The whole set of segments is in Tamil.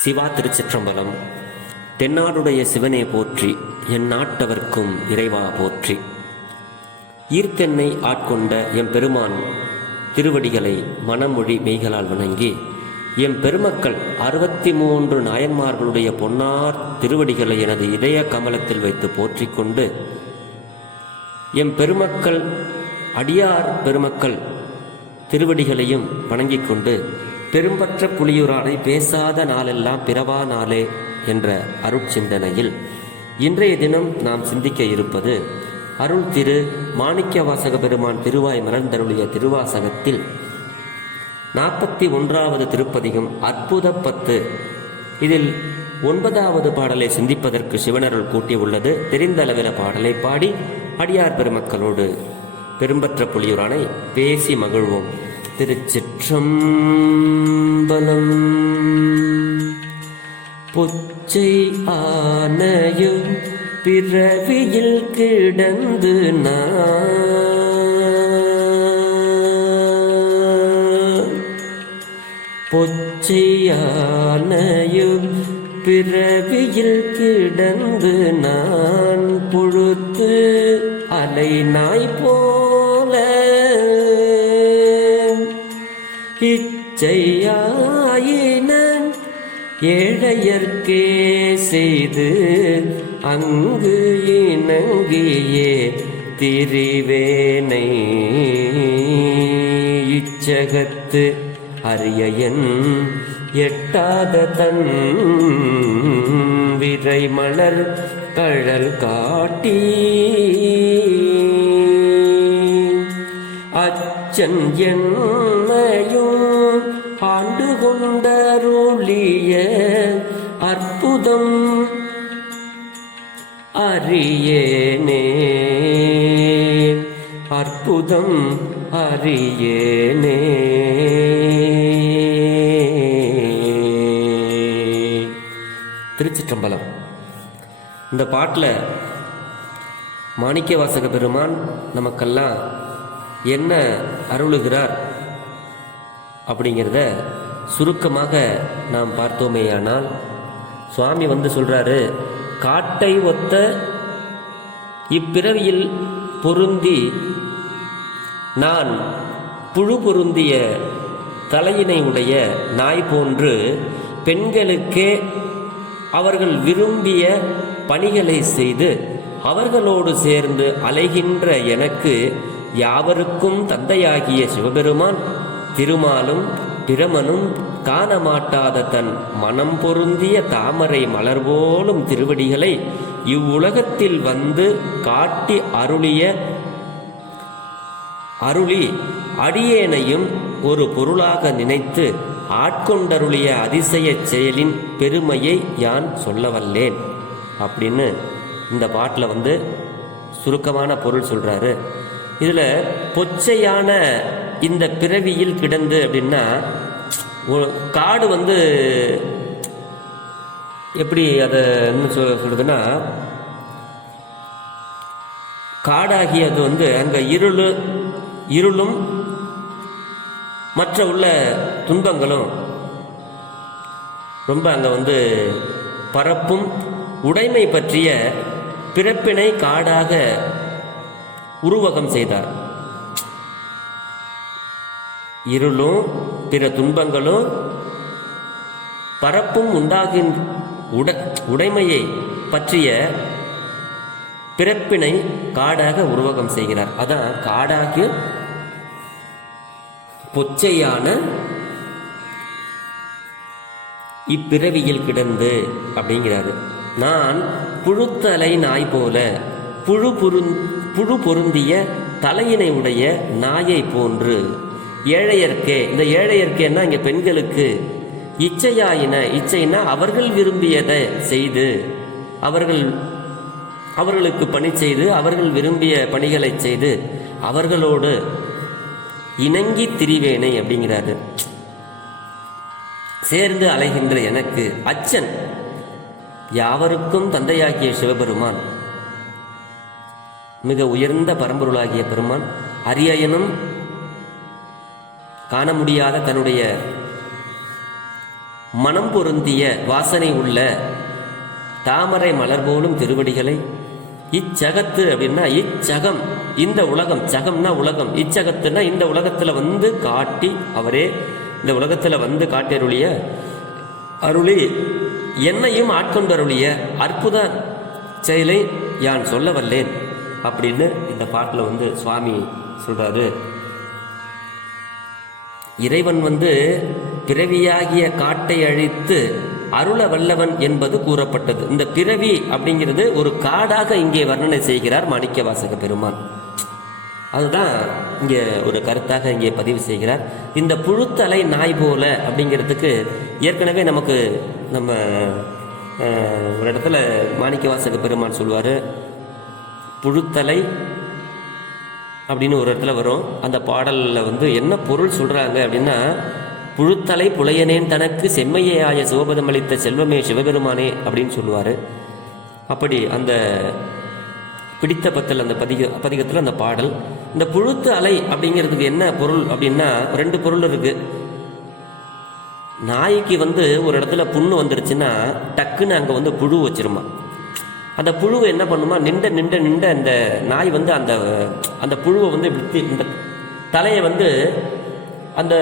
சிவா திருச்சிற்றம்பலம். தென்னாடுடைய சிவனே போற்றி என் நாட்டவர்க்கும் இறைவா போற்றி. ஈர்த்தென்னை ஆட்கொண்ட எம் பெருமான் திருவடிகளை மனமொழி மெய்களால் வணங்கி எம் பெருமக்கள் அறுபத்தி மூன்று நாயன்மார்களுடைய பொன்னார் திருவடிகளை எனது இதய கமலத்தில் வைத்து போற்றிக்கொண்டு எம் பெருமக்கள் அடியார் பெருமக்கள் திருவடிகளையும் வணங்கிக் கொண்டு பெரும்பற்ற புலியூரானை பேசாத நாளெல்லாம் பிறவா நாளே என்ற அருட்சிந்தனையில் இன்றைய தினம் நாம் சிந்திக்க இருப்பது அருள் திரு மாணிக்க வாசக பெருமான் திருவாய் மலர்ந்தருளிய திருவாசகத்தில் நாற்பத்தி ஒன்றாவது திருப்பதிகம் அற்புத பத்து. இதில் ஒன்பதாவது பாடலை சிந்திப்பதற்கு சிவனருள் கூட்டியுள்ளது. தெரிந்த அளவில் பாடலை பாடி அடியார் பெருமக்களோடு பெரும்பற்ற புலியூரானை பேசி மகிழ்வோம். திருச்சிற்றம்பலம். பொச்சை ஆனையும் பிறவியில் கிடந்து நான். பொச்சையானையும் பிறவியில் கிடந்து நான். பொழுத்து அலை நாய் போ இச்சையாயின ஏழையர்க்கே செய்து அங்கு இணங்கியே திரிவேனை. இச்சகத்து அரியன் எட்டாத தன் விரை மலர் கழல் காட்டி அச்சன் என்னையும் ஆண்டு கொண்டருளிய அற்புதம் அறியேனே. அற்புதம் அறியேனே. திருச்சிற்றம்பலம். இந்த பாட்டில் மாணிக்க வாசக பெருமான் நமக்கெல்லாம் என்ன அருளுகிறார்? அப்படிங்கிறத சுருக்கமாக நாம் பார்த்தோமேயானால் சுவாமி வந்து சொல்கிறாரு காட்டை ஒத்த இப்பிறவியில் பொருந்தி நான் புழு பொருந்திய தலையினை உடைய நாய் போன்று பெண்களுக்கே அவர்கள் விரும்பிய பணிகளை செய்து அவர்களோடு சேர்ந்து அலைகின்ற எனக்கு யாவருக்கும் தந்தையாகிய சிவபெருமான் திருமாலும் பிரமனும் காணமாட்டாத தன் மனம் பொருந்திய தாமரை மலர்போலும் திருவடிகளை இவ்வுலகத்தில் வந்து காட்டி அருளிய அருளி அடியேனையும் ஒரு பொருளாக நினைத்து ஆட்கொண்டருளிய அதிசயச் செயலின் பெருமையை யான் சொல்லவல்லேன். அப்படின்னு இந்த பாட்டில் வந்து சுருக்கமான பொருள் சொல்கிறாரு இதில் பொச்சையான இந்த பிறவியில் கிடந்து அப்படின்னா ஒரு காடு வந்து எப்படி அதை என்ன சொல் காடாகி அது வந்து அங்கே இருள் இருளும் மற்ற உள்ள துன்பங்களும் ரொம்ப அங்கே வந்து பரப்பும். உடைமை பற்றிய பிறப்பினை காடாக உருவகம் செய்தார். இருளும் பிற துன்பங்களும் பரப்பும் உண்டாகின்ற உட உடைமையை பற்றிய பிறப்பினை காடாக உருவகம் செய்கிறார். அதான் காடாக பொச்சையான இப்பிறவியில் கிடந்து அப்படிங்கிறாரு. நான் புழுத்தலை நாய் போல புழு பொருந் புழு பொருந்திய தலையினை உடைய நாயை போன்று. ஏழையர்க்கே இந்த ஏழையர்க்கேன்னா இங்கே பெண்களுக்கு. இச்சையாயின இச்சைனா அவர்கள் விரும்பியதை செய்து அவர்கள் அவர்களுக்கு பணி செய்து அவர்கள் விரும்பிய பணிகளை செய்து அவர்களோடு இணங்கி திரிவேனை அப்படிங்கிறாரு. சேர்ந்து அலைகின்ற எனக்கு அச்சன். யாவருக்கும் தந்தையாகிய சிவபெருமான் மிக உயர்ந்த பரம்பொருளாகிய பெருமான் அரியனும் காண முடியாத தன்னுடைய மனம் பொருந்திய வாசனை உள்ள தாமரை மலர் போலும் திருவடிகளை இச்சகத்து அப்படின்னா இச்சகம் இந்த உலகம் சகம்னா உலகம் இச்சகத்துனா இந்த உலகத்துல வந்து காட்டி அவரே இந்த உலகத்துல வந்து காட்டியருளிய அருளி என்னையும் ஆட்கொண்டு அருளிய அற்புத செயலை யான் சொல்ல வல்லேன். அப்படின்னு இந்த பாட்டில் வந்து சுவாமி சொல்கிறாரு இறைவன் வந்து பிறவியாகிய காட்டை அழித்து அருள வல்லவன் என்பது கூறப்பட்டது. இந்த பிறவி அப்படிங்கிறது ஒரு காடாக இங்கே வர்ணனை செய்கிறார் மாணிக்கவாசக பெருமான். அதுதான் இங்கே ஒரு கருத்தாக இங்கே பதிவு செய்கிறார். இந்த புழுத்தலை நாய் போல அப்படிங்கிறதுக்கு ஏற்கனவே நமக்கு நம்ம ஒரு இடத்துல மாணிக்கவாசக பெருமான் சொல்லுவார் புழுத்தலை அப்படின்னு ஒரு இடத்துல வரும். அந்த பாடலில் வந்து என்ன பொருள் சொல்கிறாங்க அப்படின்னா புழுத்தலை புலையனேன் தனக்கு செம்மையாய சிவபதம் அளித்த செல்வமே சிவபெருமானே அப்படின்னு சொல்லுவார். அப்படி அந்த பிடித்த பத்தல் அந்த பதிக பதிகத்தில் அந்த பாடல். இந்த புழுத்து அலை அப்படிங்கிறதுக்கு என்ன பொருள் அப்படின்னா ரெண்டு பொருள் இருக்குது நாய்க்கு வந்து ஒரு இடத்துல புண்ணு வந்துருச்சுன்னா டக்குன்னு அங்கே வந்து புழு வச்சிருமா. அந்த புழுவை என்ன பண்ணுமா? நின்ற நின்ற நின்ற அந்த நாய் வந்து அந்த அந்த புழுவை வந்து இப்படி இந்த தலையை வந்து அந்த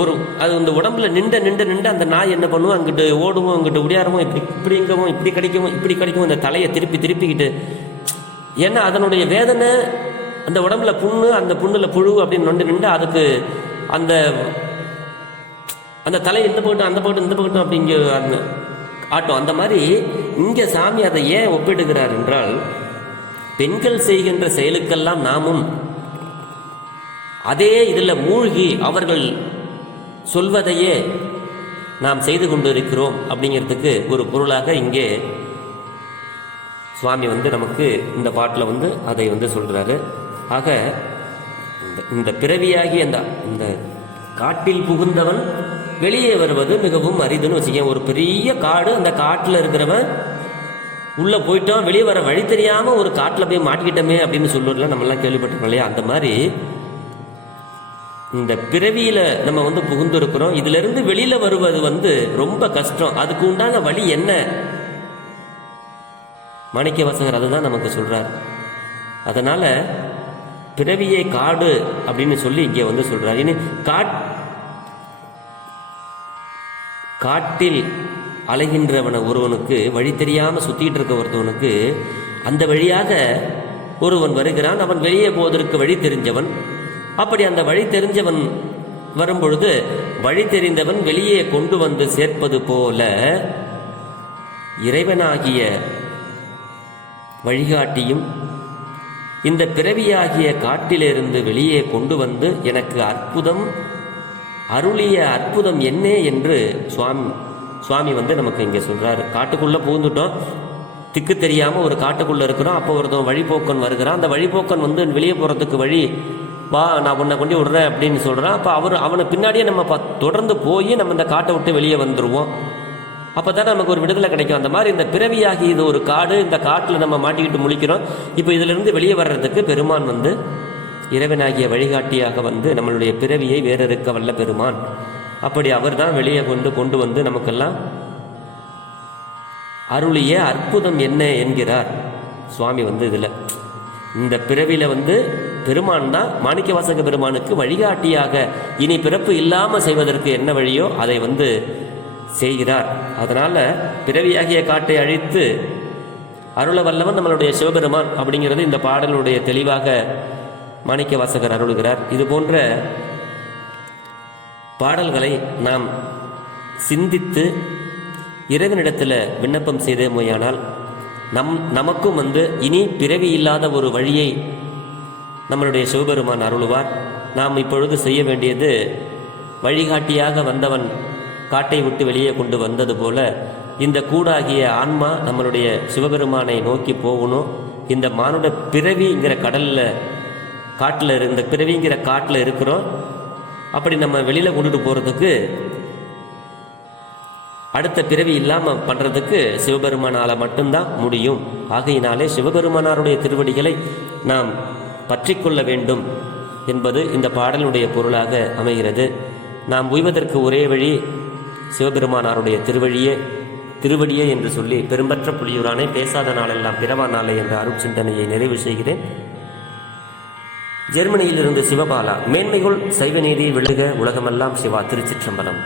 ஒரு அது அந்த உடம்புல நின்ற நின்ற நின்ற அந்த நாய் என்ன பண்ணுவோம் அங்கிட்டு ஓடுவோம் அங்கிட்டு உடையாரவும் இப்படி இப்படி இங்கவும் இப்படி கிடைக்கவும் இப்படி கிடைக்கவும் அந்த தலையை திருப்பி திருப்பிக்கிட்டு. ஏன்னா அதனுடைய வேதனை அந்த உடம்புல புண்ணு அந்த புண்ணுல புழு அப்படின்னு நொண்டு நின்று அதுக்கு அந்த அந்த தலை இந்த பக்கட்டும் அந்த பக்கட்டும் இந்த பக்கட்டும் அப்படிங்க அந்த ஆட்டும். அந்த மாதிரி இங்கே சாமி அதை ஏன் ஒப்பிடுகிறார் என்றால் பெண்கள் செய்கின்ற செயலுக்கெல்லாம் நாமும் அதே இதில் மூழ்கி அவர்கள் சொல்வதையே நாம் செய்து கொண்டிருக்கிறோம் அப்படிங்கிறதுக்கு ஒரு பொருளாக இங்கே சுவாமி வந்து நமக்கு இந்த பாட்டில் வந்து அதை வந்து சொல்கிறாரு. ஆக இந்த இந்த பிறவியாகி அந்த இந்த காட்டில் புகுந்தவன் வெளியே வருவது மிகவும் அரிதுன்னு வச்சுக்கேன் ஒரு பெரிய காடு அந்த காட்டில் இருக்கிறவன் உள்ளே போயிட்டோம் வெளியே வர வழி தெரியாமல் ஒரு காட்டில் போய் மாட்டிக்கிட்டோமே அப்படின்னு சொல்லுறதுல நம்மளாம் கேள்விப்பட்டிருக்கோம் இல்லையா? அந்த மாதிரி இந்த பிறவியில் நம்ம வந்து புகுந்திருக்கிறோம். இதிலிருந்து வெளியில் வருவது வந்து ரொம்ப கஷ்டம். அதுக்கு உண்டான வழி என்ன? மாணிக்க வாசகர் அதுதான் நமக்கு சொல்கிறார் அதனால் பிறவியை காடு அப்படின்னு சொல்லி இங்கே வந்து சொல்கிறார் இனி காட் காட்டில் அலைகின்றவன ஒருவனுக்கு வழி தெரியாமல் சுத்திட்டு இருக்க ஒருத்தவனுக்கு அந்த வழியாக ஒருவன் வருகிறான். அவன் வெளியே போவதற்கு வழி தெரிஞ்சவன். அப்படி அந்த வழி தெரிஞ்சவன் வரும்பொழுது வழி தெரிந்தவன் வெளியே கொண்டு வந்து சேர்ப்பது போல இறைவனாகிய வழிகாட்டியும் இந்த பிறவியாகிய காட்டிலிருந்து வெளியே கொண்டு வந்து எனக்கு அற்புதம் அருளிய அற்புதம் என்ன என்று சுவாமி சுவாமி வந்து நமக்கு இங்கே சொல்கிறாரு காட்டுக்குள்ளே பூந்துட்டோம் திக்கு தெரியாமல் ஒரு காட்டுக்குள்ளே இருக்கிறோம். அப்போ ஒருத்தன் வழிபோக்கன் வருகிறான். அந்த வழிபோக்கன் வந்து வெளியே போகிறதுக்கு வழி வா நான் உன்னை கொண்டு விடுறேன் அப்படின்னு சொல்கிறான் அப்போ அவர் அவனை பின்னாடியே நம்ம ப- தொடர்ந்து போய் நம்ம இந்த காட்டை விட்டு வெளியே வந்துடுவோம் அப்போ தான் நமக்கு ஒரு விடுதலை கிடைக்கும். அந்த மாதிரி இந்த பிறவியாகி இது ஒரு காடு. இந்த காட்டில் நம்ம மாட்டிக்கிட்டு முழிக்கிறோம். இப்போ இதிலிருந்து வெளியே வர்றதுக்கு பெருமான் வந்து இறைவனாகிய வழிகாட்டியாக வந்து நம்மளுடைய பிறவியை வேறறுக்க வல்ல பெருமான். அப்படி அவர் தான் வெளியே கொண்டு கொண்டு வந்து நமக்கெல்லாம் அருளிய அற்புதம் என்ன என்கிறார். சுவாமி வந்து இதில் இந்த பிறவியில் வந்து பெருமான் தான் மாணிக்கவாசக பெருமானுக்கு வழிகாட்டியாக இனி பிறப்பு இல்லாமல் செய்வதற்கு என்ன வழியோ அதை வந்து செய்கிறார். அதனால் பிறவியாகிய காட்டை அழித்து அருள வல்லவன் நம்மளுடைய சிவபெருமான் அப்படிங்கிறது இந்த பாடலுடைய தெளிவாக மாணிக்க வாசகர் அருளுகிறார். இது போன்ற பாடல்களை நாம் சிந்தித்து இறைவனிடத்தில் விண்ணப்பம் செய்தோமேயானால் நம் நமக்கும் வந்து இனி பிறவி இல்லாத ஒரு வழியை நம்மளுடைய சிவபெருமான் அருளுவார். நாம் இப்பொழுது செய்ய வேண்டியது வழிகாட்டியாக வந்தவன் காட்டை விட்டு வெளியே கொண்டு வந்தது போல இந்த கூடாகிய ஆன்மா நம்மளுடைய சிவபெருமானை நோக்கி போகணும். இந்த மானுட பிறவிங்கிற கடலில் காட்டில் இருந்த பிறவிங்கிற காட்டில் இருக்கிறோம். அப்படி நம்ம வெளியில் கொண்டுட்டு போகிறதுக்கு அடுத்த பிறவி இல்லாமல் பண்ணுறதுக்கு சிவபெருமானால் மட்டும்தான் முடியும். ஆகையினாலே சிவபெருமானாருடைய திருவடிகளை நாம் பற்றி கொள்ள வேண்டும் என்பது இந்த பாடலுடைய பொருளாக அமைகிறது. நாம் உய்வதற்கு ஒரே வழி சிவபெருமானாருடைய திருவழியே திருவடியே என்று சொல்லி பெரும்பற்ற புலியூரானே பேசாத நாளெல்லாம் பிறவா நாளே என்ற அருட்சிந்தனையை நிறைவு செய்கிறேன். ஜெர்மனியிலிருந்து சிவபாலா மேன்மைகள் சைவ நீதி விழுக உலகமெல்லாம் சிவா திருச்சிற்றம்பலம்.